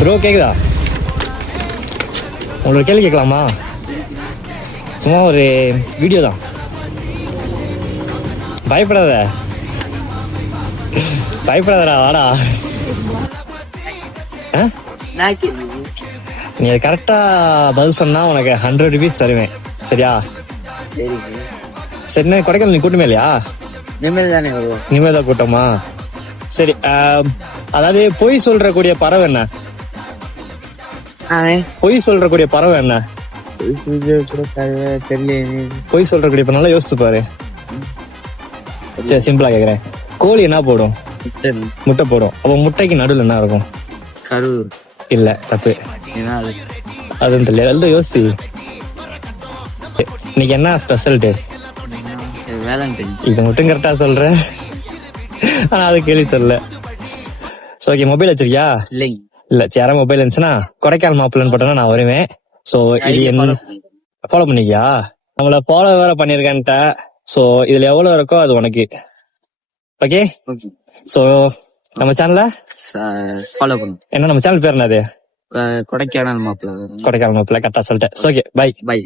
Bro கேக்குதா? உங்களுக்கு கேள்வி கேட்கலாமா? சும்மா ஒரு வீடியோ தான், பயப்படாத பயப்படாதடா, வாடா. நீ கரெக்டா பதில் சொன்னா உனக்கு 100 rupees தருவேன், சரியா? சரி சரிண்ணே. கொடைக்கானல் நீ கூட்டமே இல்லையா? நிம்மதி தானே வருவோம். நிம்மதியா கூட்டமா? சரி. அதாவது பொய் சொல்றக்கூடிய பறவை என்ன? பொய் சொல்றக்கூடிய பறவை என்ன? தெரியல. பொய் சொல்றக்கூடிய இப்ப நல்லா யோசிச்சு பாரு. சரி, சிம்பிளா கேக்குறேன். கோழி என்ன போடும்? முட்டை போடும். அப்ப முட்டைக்கு நடுவில் என்ன இருக்கும்? கரு. இல்ல, தப்பு. அதுவும் தெரியல, யோசி. இன்னைக்கு என்ன ஸ்பெஷல் டே? வேலண்டைன்ஸ். இது மட்டும் கரெக்டா சொல்ற, ஆனா அது கேள்வி சொல்லல. ஓகே, மொபைல் வச்சிருக்கியா? இல்ல, சேர மொபைல் இருந்துச்சுன்னா கொடைக்கானல் மாப்பிள்ளன்னு போட்டோன்னா நான் வருவேன். சோ இது என்ன ஃபாலோ பண்ணிக்கியா? நம்மள ஃபாலோ வேற பண்ணிருக்கேன்ட்ட. சோ இதுல எவ்வளவு இருக்கோ அது உனக்கு. ஓகே. சோ நம்ம சேனல ஃபாலோ பண்ணு. என்ன நம்ம சேனல் பேர் என்னது? கொடைக்கானல் மாப்பிள்ள. கொடைக்கானல் மாப்பிள்ள. கரெக்டா சொல்லிட்டேன். Okay, by.